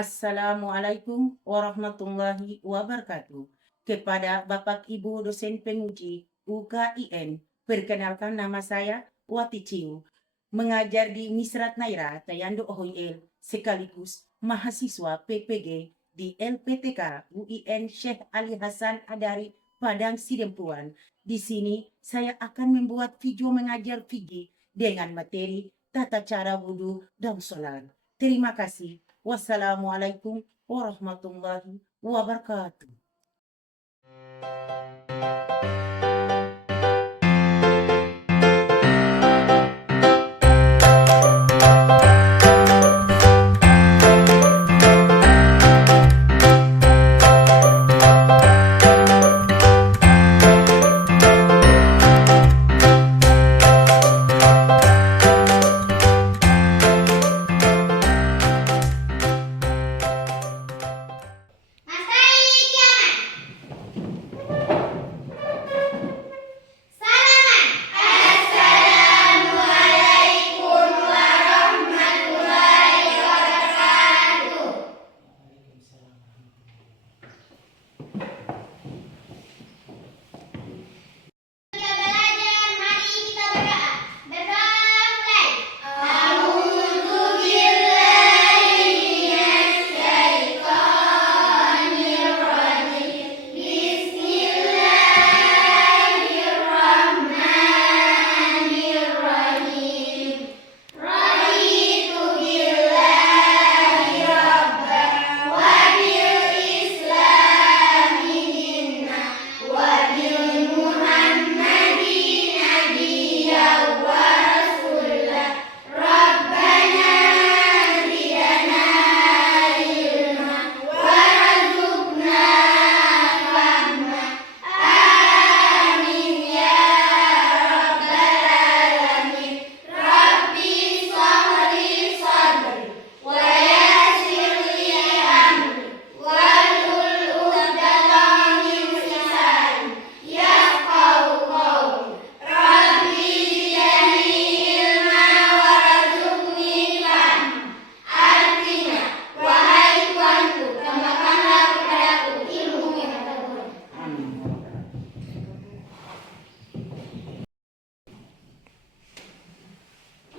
Assalamualaikum warahmatullahi wabarakatuh. Kepada Bapak Ibu dosen penguji UKIN, perkenalkan nama saya Wati Ciu, mengajar di Misrat Naira Tayando Ohoil, sekaligus mahasiswa PPG di LPTK UIN Syekh Ali Hasan Adari Padang Sidempuan. Di sini saya akan membuat video mengajar fikih dengan materi tata cara wudhu dan sholat. Terima kasih. Wassalamualaikum warahmatullahi wabarakatuh.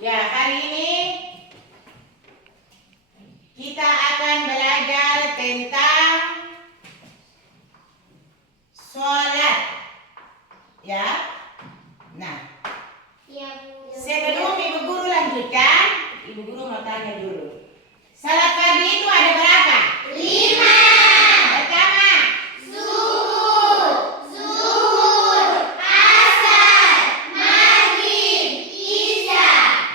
Ya, hari ini kita akan belajar tentang sholat. Ya. Nah, sebelum Ibu Guru lanjutkan, Ibu Guru mau tanya dulu. Salat pagi itu ada berapa? 5. Pertama, zuhur, asar, maghrib, isya.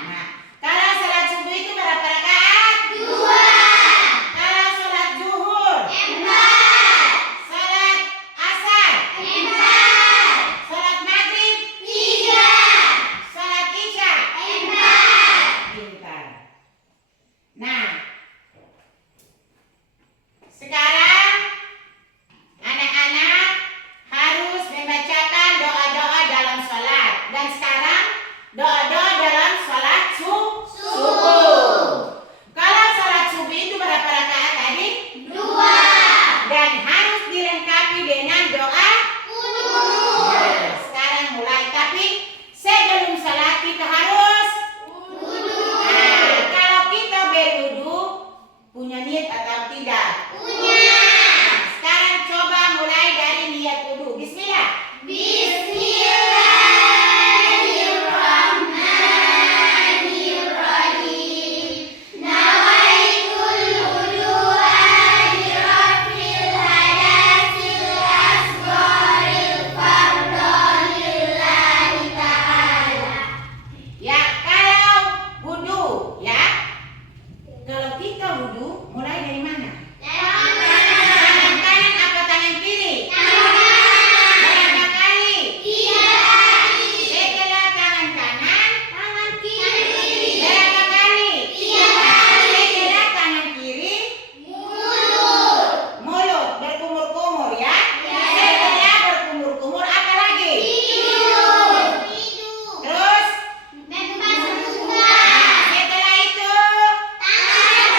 Nah, kalau salat subuh itu berapa rakaat? 2. Kalau salat zuhur? 4. Salat asar? 4. Salat maghrib? 3. Salat isya? 4. Pintar. Nah, sekarang anak-anak harus membacakan doa-doa dalam sholat. Dan sekarang doa-doa dalam sholat subuh. Kalau sholat subuh itu berapa rakaat tadi? 2. Dan harus dilengkapi dengan doa qunut. Nah, sekarang mulai. Tapi sebelum sholat kita harus wudu. Nah, kalau kita berwudu punya niat atau tidak? Punya. Nah, sekarang coba mulai dari niat wudu. Bismillah. Bismillahirrahmanirrahim. Nawaitul wudu'a li rabbil hadasil asgharil fardholillahi ta'ala. Ya, kalau wudu, ya. Kalau kita wudu, mulai dari mana? Tangan kanan apa tangan kiri? Tangan kanan. Berapa kali? 3 kali. Setelah tangan kanan, tangan kiri. Berapa kali? 3 kali. Setelah tangan kiri, mulut berkumur-kumur, ya. Setelah berkumur-kumur apa lagi? Hidung. Terus? Membasuh muka. Setelah itu, tangan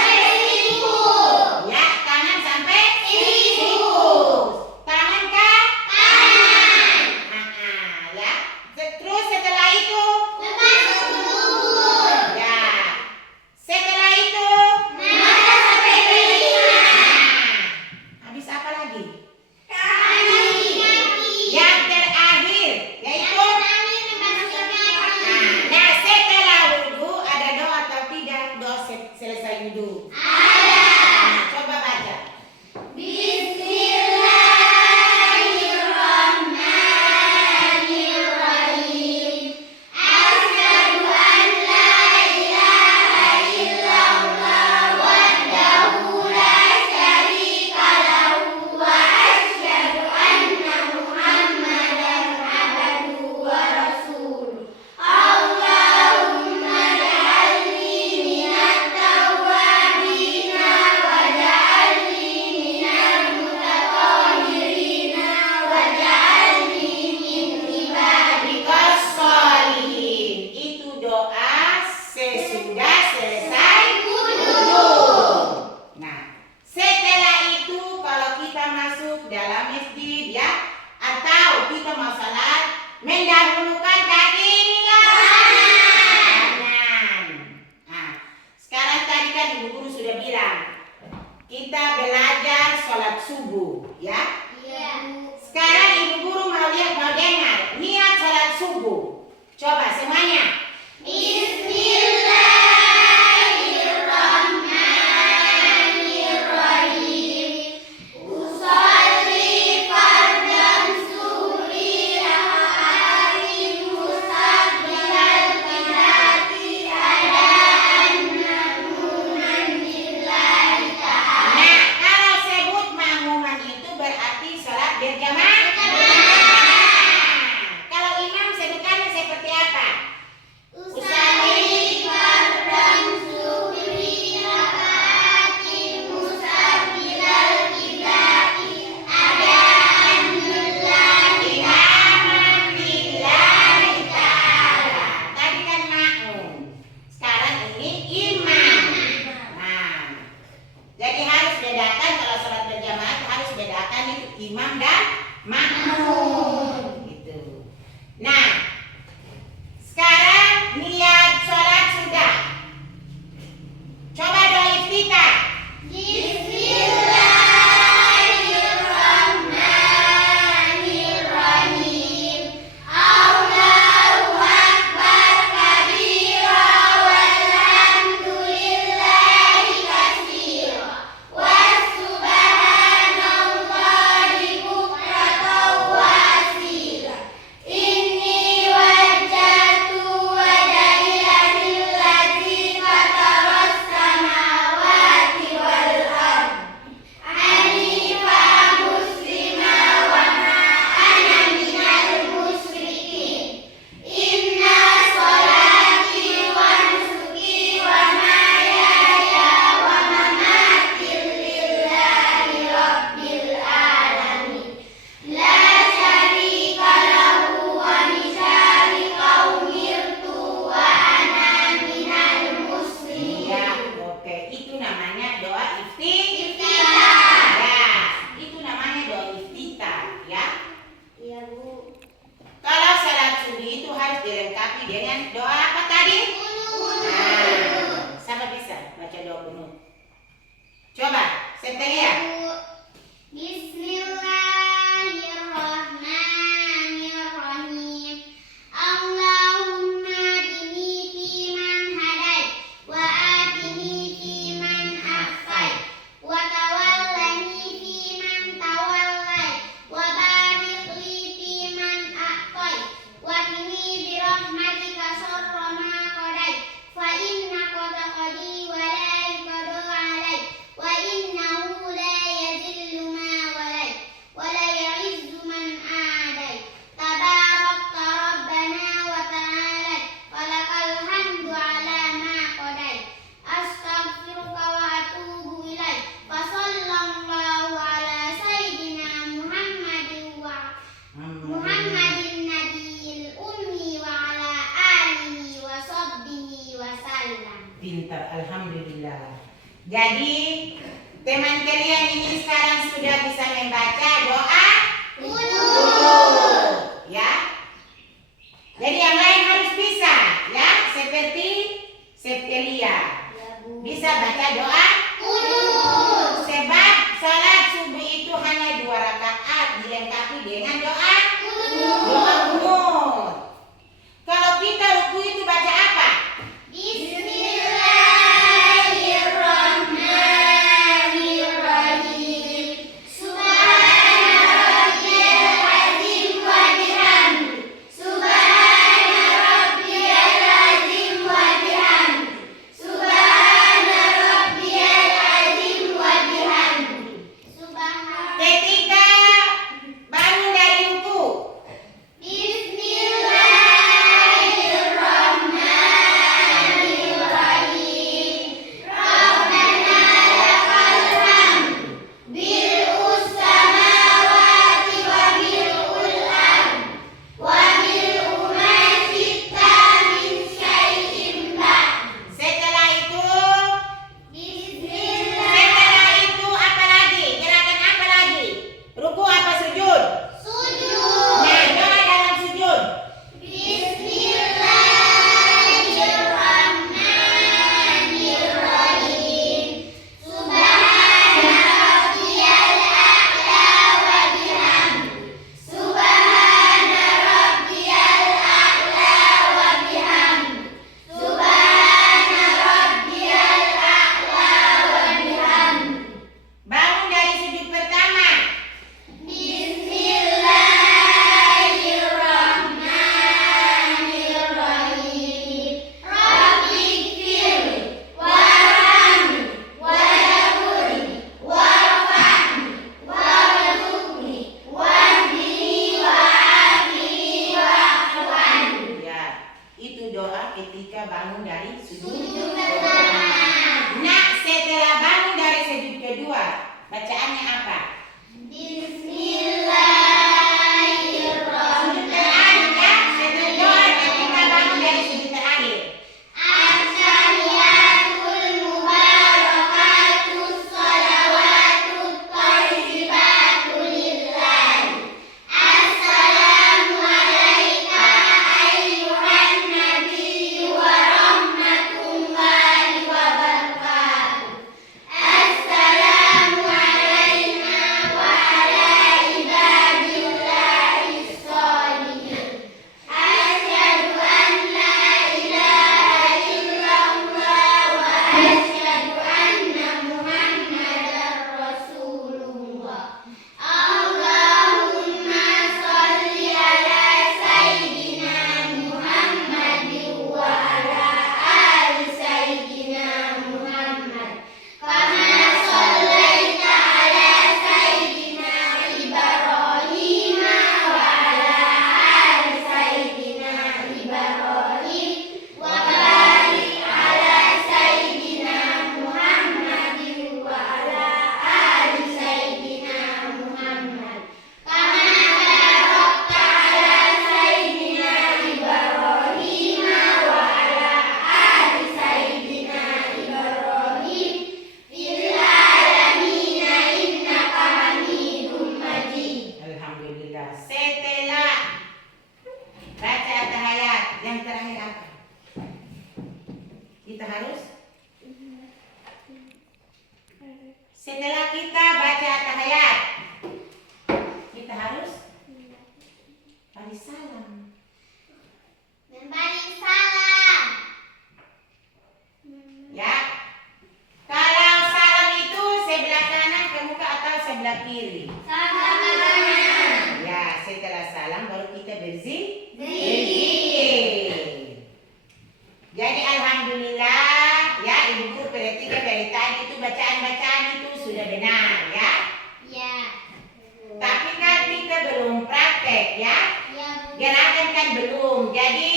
dahulukan kaki kanan. Nah, sekarang tadi kan ibu guru sudah bilang kita belajar sholat subuh, ya? Iya. Sekarang ibu guru mau dengar niat sholat subuh. Coba semuanya. Bismillahirrahmanirrahim. Usolli fardhan suhri rakaatin mustaqbilal qiblati adaan ma'muman lillahi ta'ala. Nah, kalau sebut makmuman itu berarti sholat berjamaah. Kalau imam sebutannya seperti apa? Usolli fardhan suhri rakaatin mustaqbilal qiblati adaan lillahi Lillahi ta'ala. Tadi kan makmum. Sekarang ini imam. Nah, jadi harus bedakan kalau sholat berjamaah itu harus bedakan itu imam dan makmum. Gitu. Nah, sekarang niat sholat sudah. Coba doa iftitah. Bismillahirrahmanirrahim. Allahu akbar kabira walhamdulillahi katsira wasubhanallahi bukratan wa asila. Inni wajjahtu wajhiya lillazi fataras samawati wal ardh hanifan muslima wa ma ana minal musyrikin. Inna sholati wa nusuki wa mahyaya wa mamati lillahi rabbil alamin. La syarika lahu wa bidzalika umirtu wa ana minal muslimin. Ya, oke. Itu namanya doa iftitah. Iftitah. Ya, itu namanya doa iftitah, ya. Iya, Bu. Kalau salat subuh itu harus dilengkapi dengan doa apa tadi? Nah, siapa bisa baca doa kunut? Coba, setengah. Bismillahirrahmanirrahim. Allahumma hdini fiman hadait wa afini fiman afait wa tawallani fiman tawallait wa barik li fiman a'tait wa qini bi rahmatika syarra ma qadait fa innaka taqdi wa la yuqda alait wa innahu la yadhillu ma walait wa la yu'izzu man adait. Tabarakta rabbana wa ta'alait wa lakal hamdu ala ma qadait. Astaghfiruka wa atubu ilaik. Wa sallallahu ala sayyidina Muhammadin nabiyil ummi wa ala alihi wa sahbihi wa sallam. Pintar, alhamdulillah. Jadi teman kalian ini sekarang sudah bisa membaca doa kunut, ya. Jadi yang lain harus bisa, ya, seperti Septelia. Bisa baca doa kunut. Sebab salat subuh itu hanya 2 rakaat dilengkapi dengan doa kunut. Kalau kita ruku itu baca apa? Bismillahirrahmanirrahim. Subhana rabbiyal azim wa bihamdi. Subhana rabbiyal azim wa bihamdi. Subhana rabbiyal Bacaannya apa? Bismillahirrahmanirrahim. Sujud terakhir ya. Sujud doa kita bangun dari sujud terakhir. At-tahiyatul mubarakatus shalawatut thayyibatu lillahi. Assalamu alayka ayyuhan nabiyyu wa rahmatullahi wa barakatuh. Assalamu alayna wa ala ibadillahi sholihin. Asyhadu an la ilaha illallah wa asyhadu anna Muhammadar Rasulullah. Allahumma sholli ala sayyidina Muhammadin wa ala ali sayyidina Muhammad. Kama shallaita ala sayyidina Ibrahim wa ala ali sayyidina Ibrahim wa barik ala sayyidina Muhammadin wa ala ali sayyidina Muhammad. Kama barakta ala sayyidina Ibrahim wa ala ali sayyidina Ibrahim fil alamin innaka Hamidum Majid. Alhamdulillah. Setelah baca tahiyat, yang terakhir apa? Kita harus setelah kita baca tahiyat, kita harus beri salam. Memberi salam. Ya. Kalau salam itu sebelah kanan ke muka atau sebelah kiri? Salam. Ya, setelah salam baru kita berzikir. Jadi alhamdulillah ya Ibu Guru perhatikan dari tadi itu bacaan-bacaan itu sudah benar ya. Ya. Tapi kan kita belum praktek ya. Ya, Bu. Gerakan kan belum. Jadi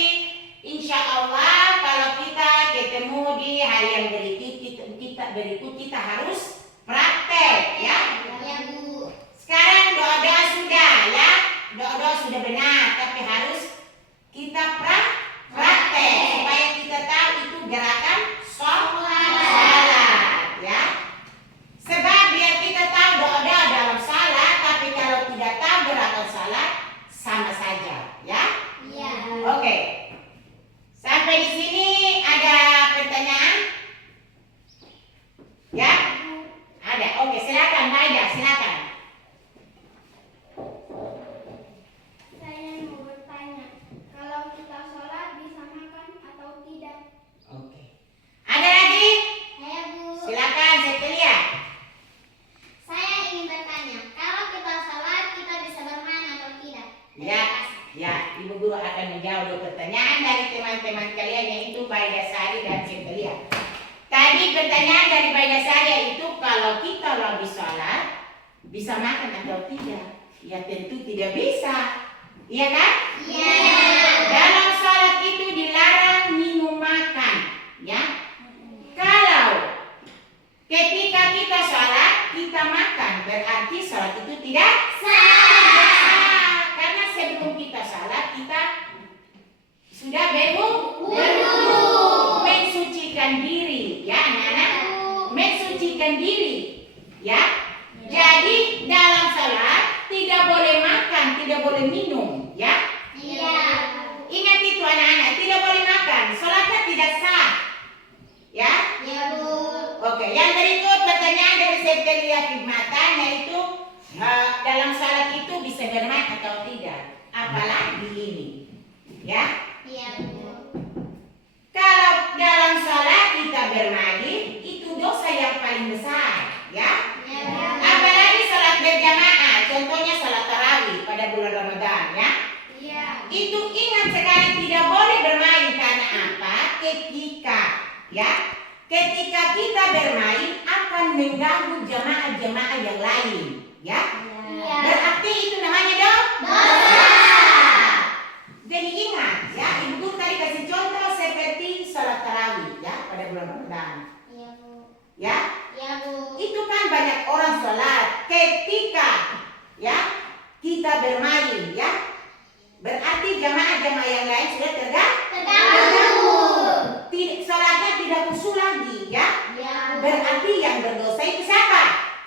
insya Allah kalau kita ketemu di hari yang berikut kita harus praktek ya. Ya, Bu. Sekarang doa-doa sudah ya. Doa-doa sudah benar tapi harus kita praktek supaya kita tahu itu gerakan salat ya. Sebab biar kita tahu doa-doa dalam salat tapi kalau tidak tahu gerakan salat sama saja ya. Ya. Oke. Sampai di sini ada pertanyaan? Ya? Ada. Oke, silakan Maida, silakan. Saya mau bertanya, kalau kita sholat bisa makan atau tidak? Oke. Ada lagi? Saya, Bu. Silakan Cecilia. Saya ingin bertanya, kalau kita sholat kita bisa bermain atau tidak? Ya, ya, Ibu Guru akan menjawab dua pertanyaan dari teman-teman kalian yaitu Baida Sari dan Cecilia. Tadi pertanyaan dari Baida Sari yaitu kalau kita lagi sholat bisa makan atau tidak? Ya tentu tidak bisa. Iya kan? Iya. Dalam sholat itu dilarang minum makan, ya. Kalau ketika kita sholat kita makan berarti sholat itu tidak sah. Karena sebelum kita sholat kita sudah berwudu, mensucikan diri, ya anak-anak, mensucikan diri, ya. Jadi dalam sholat tidak boleh makan, tidak boleh minum, ya. Iya. Ingat itu anak-anak, tidak boleh makan, sholatnya tidak sah, ya. Iya, Bu. Oke, yang berikut pertanyaan dari Cecilia Hikmatan yaitu dalam sholat itu bisa bermain atau tidak? Apalagi ini, ya. Iya, Bu. Kalau dalam sholat kita bermain itu dosa yang paling besar, ya. Iya, Bu. Apalagi sholat berjamaah, contohnya sholat tarawih pada bulan Ramadan, ya. Iya. Itu ingat sekali tidak boleh bermain karena apa? Ketika kita bermain akan mengganggu jemaah-jemaah yang lain, ya. Iya. Berarti itu namanya dosa. Jadi ingat, ya. Ibu tadi kasih contoh seperti sholat tarawih, ya, pada bulan Ramadan, Iya, Bu. ya. Iya, Bu. Itu kan banyak banyak orang sholat, ketika ya kita bermain ya, berarti jamaah-jamaah yang lain sudah terganggu. Sholatnya tidak khusyuk lagi ya. Berarti yang berdosa itu siapa?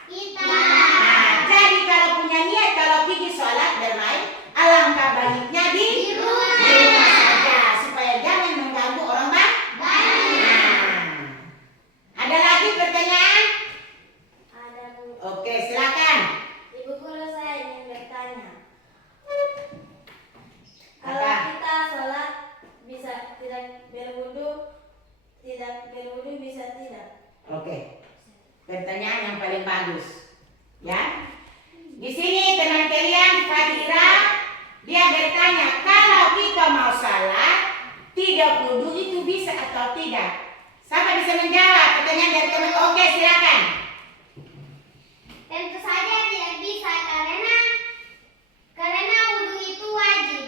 Kita. Nah, jadi kalau punya niat kalau pergi sholat bermain, alangkah baiknya di rumah saja supaya jangan mengganggu orang banyak. Nah, ada lagi pertanyaan? Ada, Bu. Oke, silakan. Ibu guru, saya ingin bertanya. Apa? Kalau kita sholat bisa tidak berwudu, bisa tidak? Oke. Pertanyaan yang paling bagus. Ya. Di sini teman kalian Fadira dia bertanya, kalau kita mau salat tidak wudu itu bisa atau tidak? Siapa bisa menjawab pertanyaan dari teman? Oke, silakan. Tentu saja tidak bisa karena wudu itu wajib.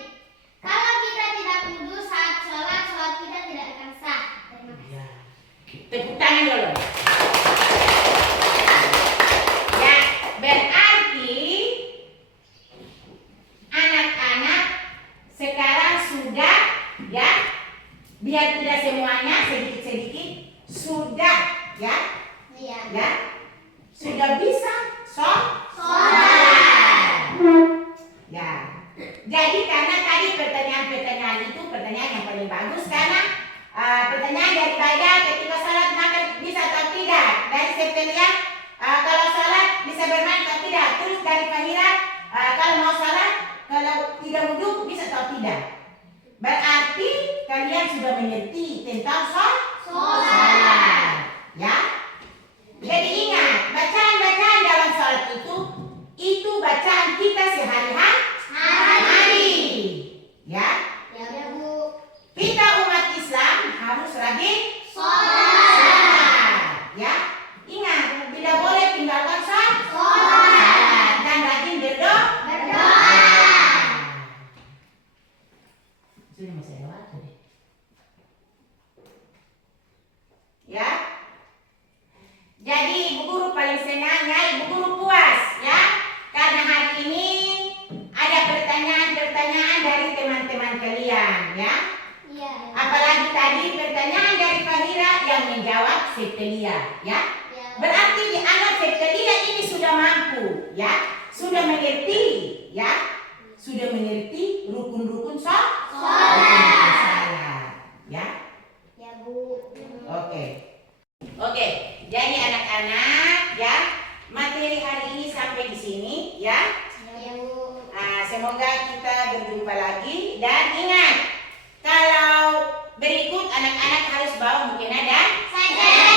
Kalau kita tidak wudu saat sholat kita tidak akan sah. Terima kasih. Tepuk tangan dulu. Ya, berarti anak-anak sekarang sudah ya, biar tidak semuanya sedikit-sedikit sudah ya, Iya. sudah bisa Sholat. ya. Jadi karena tadi pertanyaan itu pertanyaan yang paling bagus karena pertanyaan daripada ketika sholat maka bisa atau tidak, dari Septelia kalau sholat bisa bermain atau tidak, terus dari Fahira kalau mau sholat kalau tidak wudhu bisa atau tidak. Berarti kalian sudah mengerti tentang sholat ya. Jadi ingat, bacaan-bacaan dalam sholat itu bacaan kita sehari-hari ya. Ya, Bu. Kita umat Islam harus rajin Sholat. ya. Ingat, tidak boleh tinggalkan sholat dan rajin berdoa. Sudah masih ada waktu deh. Ya. Jadi ibu guru paling senangnya ibu guru puas ya. Karena hari ini ada pertanyaan-pertanyaan dari teman-teman kalian ya. Iya. Apalagi tadi pertanyaan dari Fahira yang menjawab Septelia ya. Berarti dianggap Septelia ini sudah mampu ya. Sudah mengerti ya. Sudah mengerti rukun-rukun sholat ya. Ya, Bu. Oke. Jadi anak-anak ya, materi hari ini sampai di sini ya. Ya, Bu. Semoga kita berjumpa lagi dan ingat kalau berikut anak-anak harus bawa mungkin ada Saja.